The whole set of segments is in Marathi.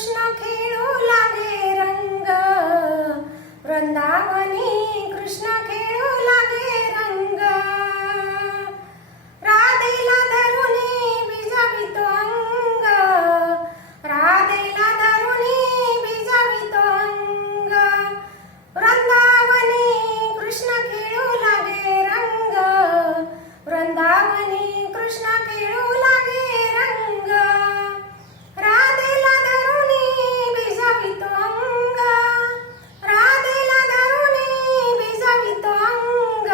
कृष्ण खेळू लागे रंग, वृंदावनी कृष्ण खेळू लागे रंग। राधेला धरुनी भिजवितो अंग, राधेला धरुनी भिजवितो अंग। वृंदावनी कृष्ण खेळू लागे रंग, वृंदावनी कृष्ण खेळू लागे रंग। राधेला धरुनी भिजवितो अंग, राधेला धरुनी भिजवितो अंग।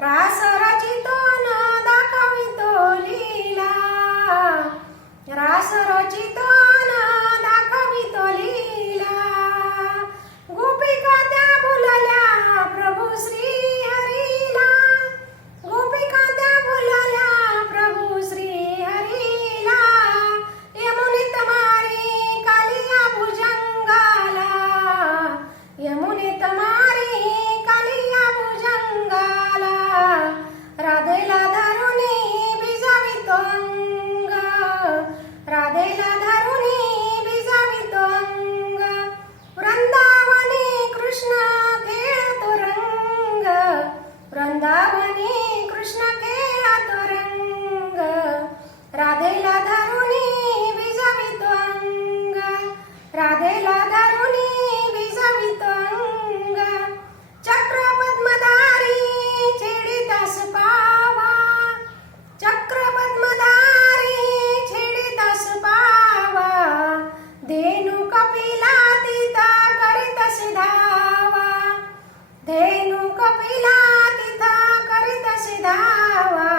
रास रचितो न दाखवितो लीला, रास रचितो न दाखवितो लीला। गोपिका त्या बोलल्या प्रभू श्री हरीला, गोपिका त्या बोलल्या प्रभू श्री हरीला। यमुनेत मारी कालिया भुजंगाला, यमुनेत मारी कालिया भुजंगाला। राधेला धरुनी भिजवितो अंग, राधेला धरुनी भिजवितो अंग। वृंदावनी कृष्ण खेळतो रंग, वृंदावनी कृष्ण खेळतो रंग। राधेला धरुनी भिजवितो अंग, राधेला धरुनी भिजवितो अंग। चक्र पद्मधारी छेडितास पावा, चक्र पद्मधारी छेडितास पावा। धेनु कपिला तिथा करीतसे धावा, धेनु कपिला तिथा करीतसे धावा।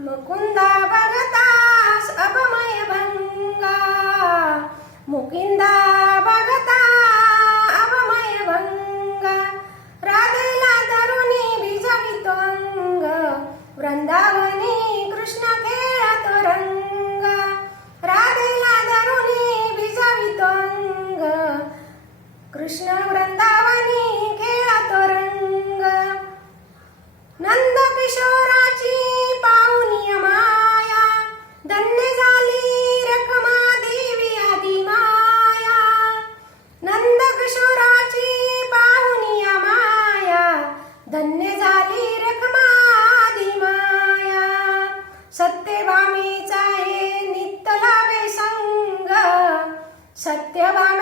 मुकुंदा भगतास अभमय भंगा, मुकुंदा भगता अभमय भंगा। राधेला धरुनी भिजवितो अंग, वृंदावनी कृष्ण खेळतो रंग। राधेला धरुनी भिजवितो अंग, कृष्ण वृंदावनी खेळतो रंग। नंद किशोराची पाहुनी माया, धन्य झाली रखमा देवी आदि माया। नंद किशोराची पाहुनी माया, धन्य झाली रखमा आदि माया। सत्यभामेचा हे नित्य लाभे संग, सत्यभामे